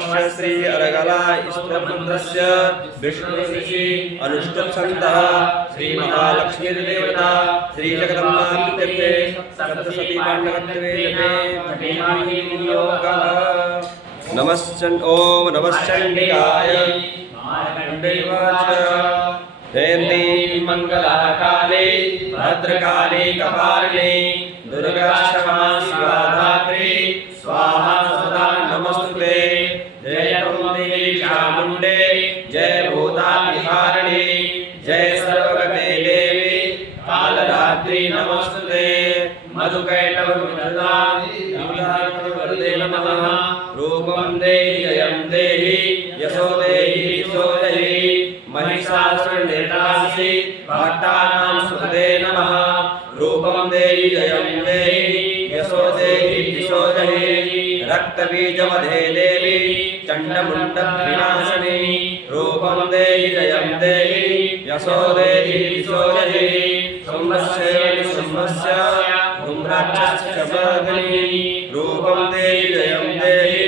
नमः श्री अर्गला स्तोत्रमन्त्रस्य विष्णुऋषि अनुष्टुप्छन्दः श्री महालक्ष्मी देवता श्री जगदम्बा तीर्थे सप्तशती पाण्डवत्वे जपे योगः। ओम नमश्चण्डिकाय जयन्ती मंगलाकाले भद्रकाले कपालिनी दुर्गा क्षमा शिवा धात्री स्वाहा सदा नमस्तुते। जय देवी चामुण्डे जय भूतातिहारिणी जय सर्वगते देवी कालरात्रि नमस्तुते। मधुकैटभवरदे नमः। रूपं देहि जयं देहि यशो देहि दिशो देहि महिषासुरनिर्नाशि भक्तानां सुहृदे नमः। रूपं देहि जयं देहि यशो देहि दिशो देहि रक्तबीजमधे देवी चण्डमुण्डविनाशिनी। रूपं देहि जयं देहि यशो देहि दिशो देहि सोमस्य धूम्राक्षस्य मर्दिनी। रूपं देहि जयं देहि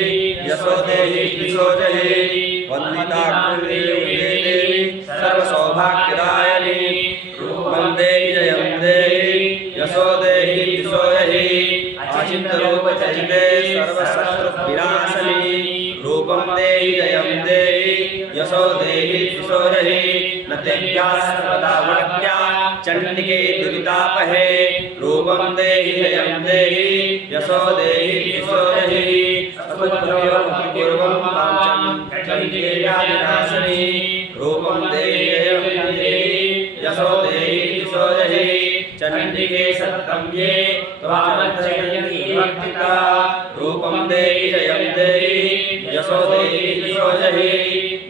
यशो देहि दिशो देहि वन्दिताकृति देवी सर्वसौभाग्यदायिनी। रूपं देहि जयं देहि यशो देहि दिशो देहि आचित्यरूपचरिते सर्वशत्रुविनाशिनी। रूपं देहि जयं देहि यशो देहि दिशो देहि नतेभ्यः सर्वदा वरद्या चण्डिके दुरितापहे। रूपं देहि जयं देहि यशो देहि दिशो देहि पूर्वं पाञ्चं चण्डिके व्याधिनाशिनी। रूपं देहि जयं देहि यशो देहि दिशो देहि चण्डिके सत्तम्ये त्वामर्चयन्ति भक्तिका। रूपं देहि जयं देहि यशो देहि दिशो देहि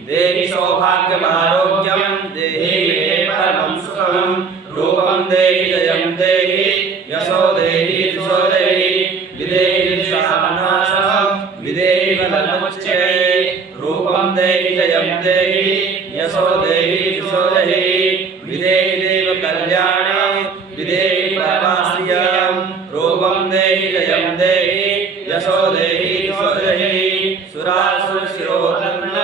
देहि सौभाग्यमारोग्यं देहि मे परमं सुखं। रूपं देहि जयं देहि यशो देहि दिशो देहि विदेहि दिशानाशं विदेहि बलमुच्यते। रूपं देहि जयं देहि यशो देहि दिशो देहि विदेहि देव कल्याणे विदेहि परमाश्रियं। रूपं देहि जयं देहि यशो देहि दिशो देहि सुरासुरशिरोधर्म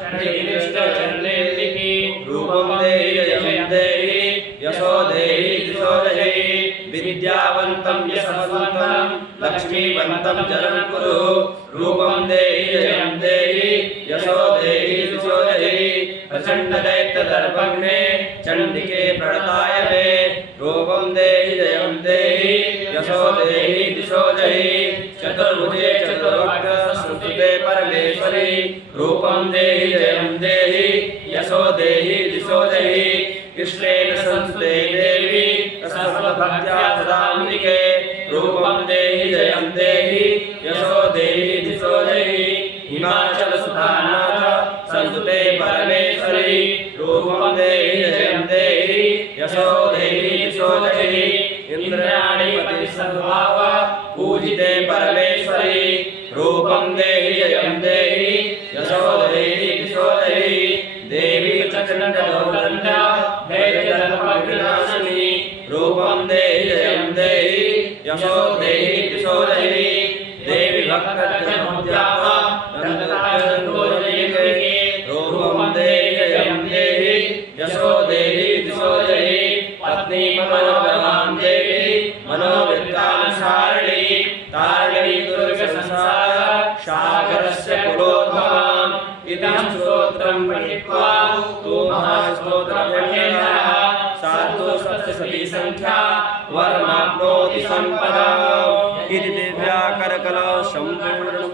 चण्डिकेष्टचण्डेलिकी। रूपं देहि जयं देहि यशो देहि दिशो देहि विद्यावन्तं यशवन्तं लक्ष्मीवन्तं जलं कुरु। रूपं देहि जयं देहि यशो देहि दिशो देहि प्रचण्डदैत्यदर्पघ्ने चण्डिके प्रणताय मे। रूपं देहि जयं देहि यशो देहि दिशो देहि चतुर्भुजे चतुर्वक्त्रसंस्तुते परमेश्वरी। रूपं देहि जयं देहि यशो देहि दिशो देहि कृष्णेन संस्तुते देवी सर्वभक्त्या सदाम्बिके। रूपं देहि जयं देहि यशो देहि दिशो देहि हिमाचलसुधानाथ संस्तुते परमेश्वरी। रूपं देहि जयं देहि यशो देहि दिशो देहि इंद्राणीपति सद्भाव पूजिते परमेश्वरी। रूपं देहि जयं देहि यशो देहि दिशो देहि देवी चण्डदौर्दण्डा भैरवविनाशिनी। रूपं देहि जयं देहि यशो देहि दिशो देहि देवी भक्तजनोद्याः दण्डकारण्डोदयिके। रूपं देहि जयं देहि यशो देहि दिशो देहि पत्नी मनोरमां देवी मनोवृत्तानुसारिणी तारिणी दुर्गसंसार सागरस्य कुलोद्भवाम्। इदं स्तोत्रं पठित्वा तु महास्तोत्रं पठेयः साधु सप्तशती संख्या वरमाप्नोति सम्पदाम्। इति दिव्या करकला सम्पूर्णम्।